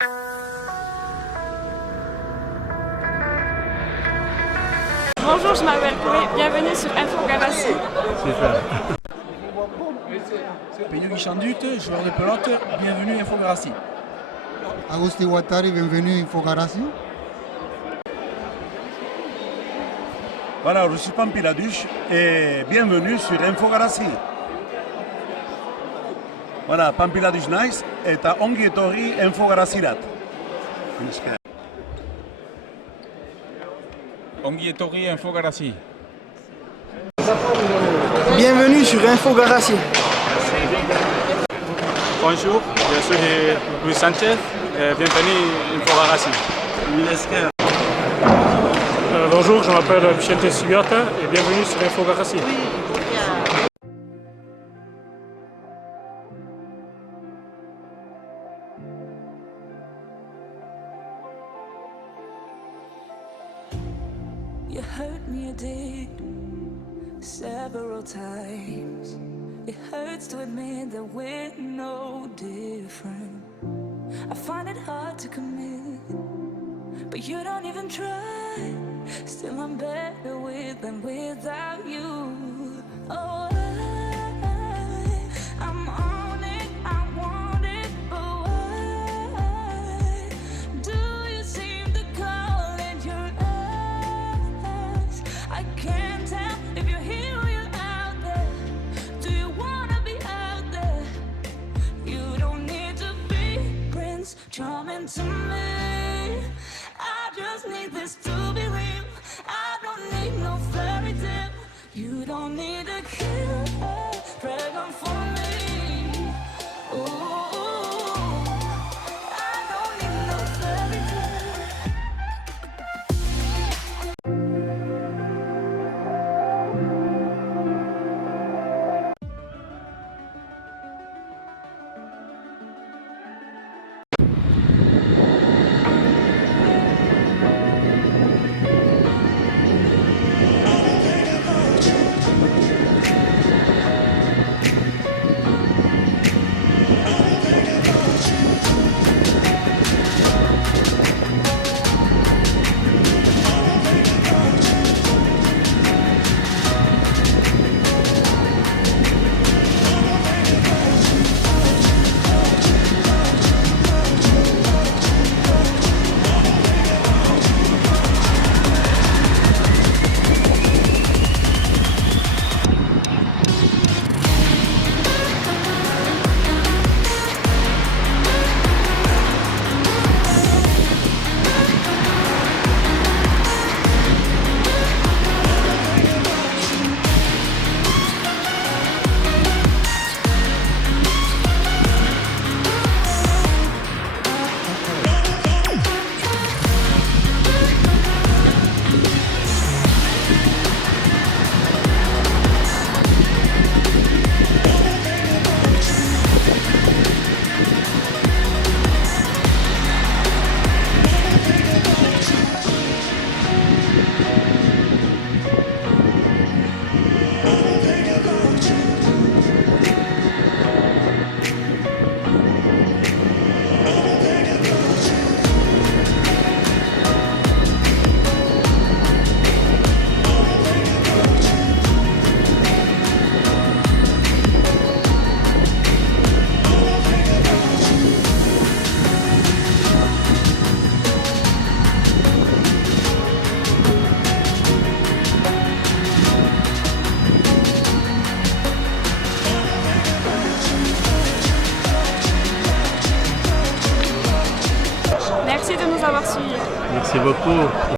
Bonjour, je m'appelle Chloé, bienvenue sur Infogalassi. Super. Peyo Guichandut, joueur de pelote, bienvenue à Infogalassi. Agusti Guattari, bienvenue à Infogalassi. Voilà, je suis Pampiladuche et bienvenue sur Infogalassi. Voilà, Pampiladuche Nice et à Ongietori Infogalassirat. Ongietori Infogalassi. Bienvenue sur Infogalassi. Bonjour, je suis Luis Sanchez et bienvenue à Infogalassi. Bonjour, je m'appelle Michel Tessibiata et bienvenue sur Infogalassi. You hurt me, I did, several times. It hurts to admit that we're no different. I find it hard to commit, but you don't even try. Still I'm better with than without you. Oh, I'm on it, I want it, but why do you seem to call in your eyes? I can't tell if you're here or you're out there. Do you wanna be out there? You don't need to be Prince Charming to me. I just need this to be real. I don't need no fairy tale. You don't need a killer dragon for me. Ooh, I don't need no fairy tale. Merci de nous avoir suivis. Merci beaucoup.